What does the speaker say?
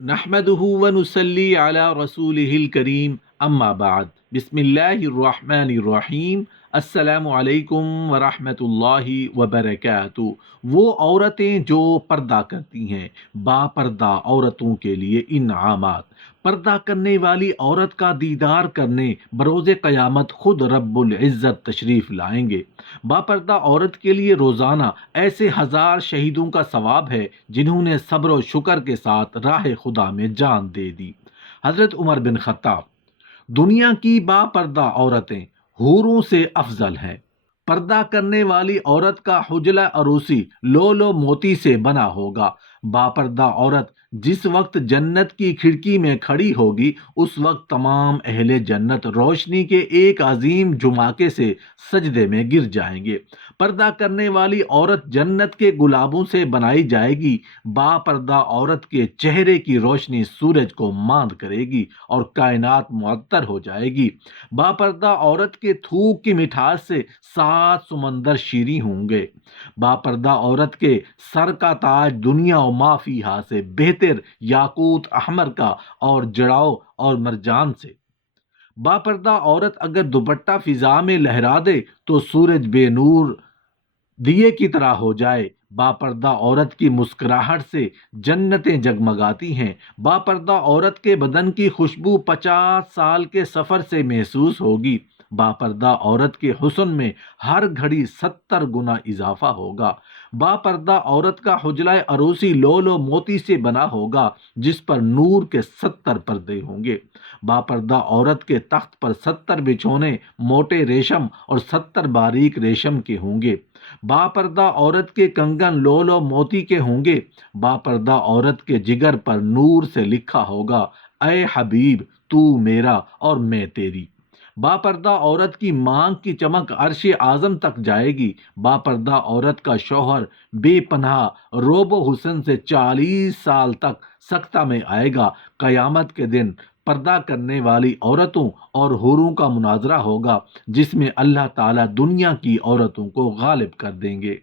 نحمدہ ونصلی علی رسولہ الکریم اما بعد بسم اللہ الرحمن الرحیم السلام علیکم ورحمۃ اللہ وبرکاتہ۔ وہ عورتیں جو پردہ کرتی ہیں، با پردہ عورتوں کے لیے انعامات۔ پردہ کرنے والی عورت کا دیدار کرنے بروز قیامت خود رب العزت تشریف لائیں گے۔ با پردہ عورت کے لیے روزانہ ایسے 1000 شہیدوں کا ثواب ہے جنہوں نے صبر و شکر کے ساتھ راہ خدا میں جان دے دی۔ حضرت عمر بن خطاب: دنیا کی با پردہ عورتیں حوروں سے افضل ہیں۔ پردہ کرنے والی عورت کا حجلہ عروسی لولو موتی سے بنا ہوگا۔ با پردہ عورت جس وقت جنت کی کھڑکی میں کھڑی ہوگی، اس وقت تمام اہل جنت روشنی کے ایک عظیم جھماکے سے سجدے میں گر جائیں گے۔ پردہ کرنے والی عورت جنت کے گلابوں سے بنائی جائے گی۔ با پردہ عورت کے چہرے کی روشنی سورج کو ماند کرے گی اور کائنات معطر ہو جائے گی۔ با پردہ عورت کے تھوک کی مٹھاس سے 7 سمندر شیریں ہوں گے۔ با پردہ عورت کے سر کا تاج دنیا و ما فیہا سے بہتر یاقوت احمر کا اور جڑاؤ اور مرجان سے۔ با پردہ عورت اگر دوپٹہ فضا میں لہرا دے تو سورج بے نور دیے کی طرح ہو جائے۔ با پردہ عورت کی مسکراہٹ سے جنتیں جگمگاتی ہیں۔ با پردہ عورت کے بدن کی خوشبو 50 سال کے سفر سے محسوس ہوگی۔ با پردہ عورت کے حسن میں ہر گھڑی 70 گنا اضافہ ہوگا۔ با پردہ عورت کا حجلہ عروسی لولو موتی سے بنا ہوگا جس پر نور کے 70 پردے ہوں گے۔ با پردہ عورت کے تخت پر 70 بچھونے موٹے ریشم اور 70 باریک ریشم کے ہوں گے۔ با پردہ عورت کے کنگن لولو موتی کے ہوں گے۔ با پردہ عورت کے جگر پر نور سے لکھا ہوگا: اے حبیب، تو میرا اور میں تیری۔ با پردہ عورت کی مانگ کی چمک عرش اعظم تک جائے گی۔ با پردہ عورت کا شوہر بے پناہ روب و حسن سے 40 سال تک سکتہ میں آئے گا۔ قیامت کے دن پردہ کرنے والی عورتوں اور حوروں کا مناظرہ ہوگا جس میں اللہ تعالیٰ دنیا کی عورتوں کو غالب کر دیں گے۔